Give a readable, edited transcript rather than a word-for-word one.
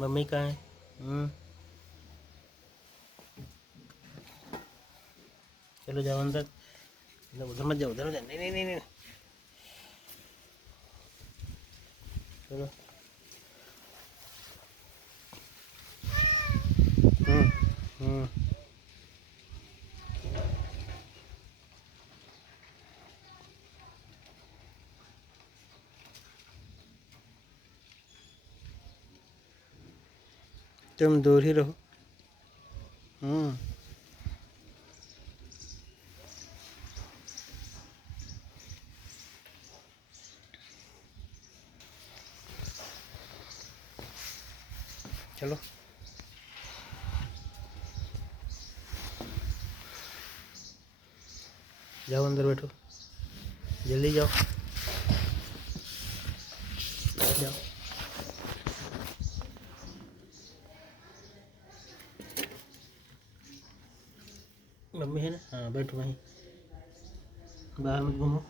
Mummy कहाँ है? चलो जाओ अंदर। उधर मत जाओ, उधर मत जाओ। नहीं नहीं नहीं नहीं, चलो। हम्म। तुम दूर ही रहो। चलो जाओ अंदर बैठो, जल्दी जाओ जाओ। मम्मी है ना? हाँ बैठो वहीं, बाहर मत घूमो।